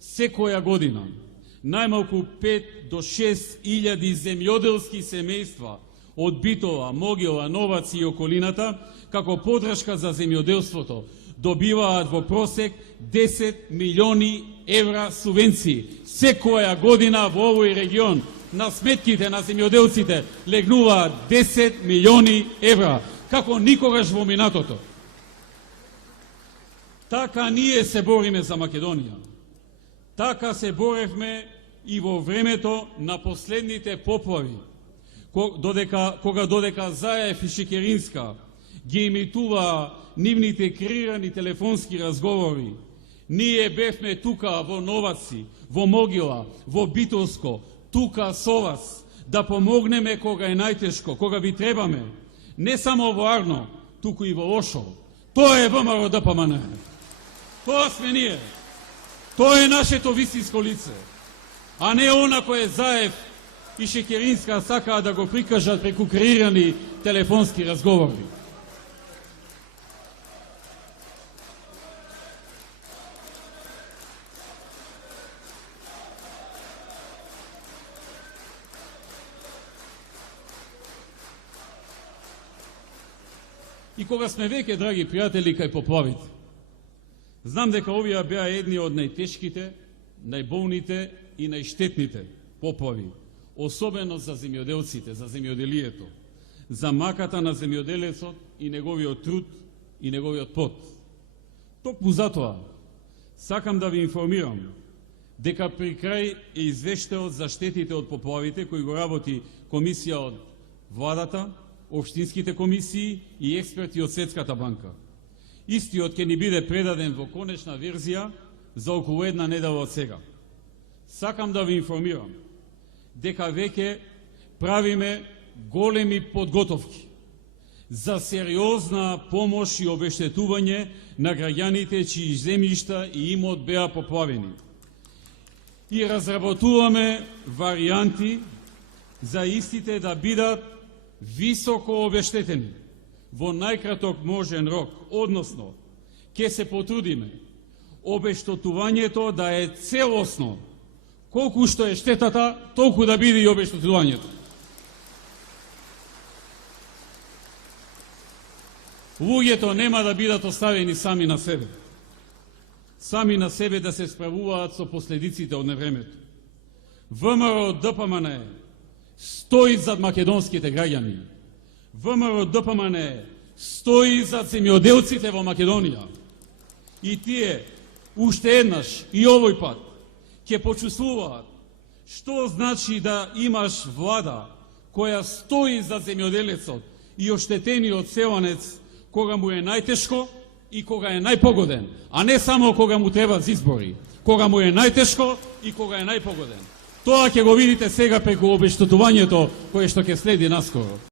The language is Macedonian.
Секоја година најмалку 5 до 6 илјади земјоделски семејства од Битола, Могила, Новаци и околината, како подршка за земјоделството, добиваат во просек 10 милиони евра субвенции. Секоја година во овој регион на сметките на земјоделците легнуваат 10 милиони евра, како никогаш во минатото. Така ние се бориме за Македонија. Така се боревме и во времето на последните поплави, кога додека Заев и Шекеринска ги имитуваа нивните креирани телефонски разговори. Ние бевме тука во Новаци, во Могила, во Битолско, тука со вас, да помогнеме кога е најтешко, кога ви требаме, не само во Арно, туку и во Лошо. Тоа е ВМРО ДПМН. Тоа сме ние. Тоа е нашето вистинско лице, а не она кој е Заев и Шекеринска сакаа да го прикажат преку креирани телефонски разговори. И кога сме веќе, драги пријатели, кај поплавите, знам дека овие беа едни од најтешките, најболните и најштетните поплави, особено за земјоделците, за земјоделието, за маката на земјоделецот и неговиот труд и неговиот пот. Токму затоа сакам да ви информирам дека при крај е извештајот за штетите од поплавите кој го работи комисија од владата, општинските комисии и експерти од Светската банка. Истиот ќе ни биде предаден во конечна верзија за околу една недела од сега. Сакам да ви информирам дека веќе правиме големи подготовки за сериозна помош и обештетување на граѓаните чии земјишта и имот беа поплавени. И разработуваме варијанти за истите да бидат високо обештетени во најкраток можен рок, односно, ќе се потрудиме обештетувањето да е целосно. Колку што е штетата, толку да биде и обештетувањето. Луѓето нема да бидат оставени сами на себе. Сами на себе да се справуваат со последиците од невремето. ВМРО ДПМН стои зад македонските граѓани. ВМРО ДПМН стои зад земјоделците во Македонија. И тие, уште еднаш и овој пат, ќе почувствуваат што значи да имаш влада која стои зад земјоделецот и оштетениот селанец кога му е најтешко и кога е најпогоден, а не само кога му треба за избори, кога му е најтешко и кога е најпогоден. Тоа ќе го видите сега преку обештетувањето кое што ќе следи наскоро.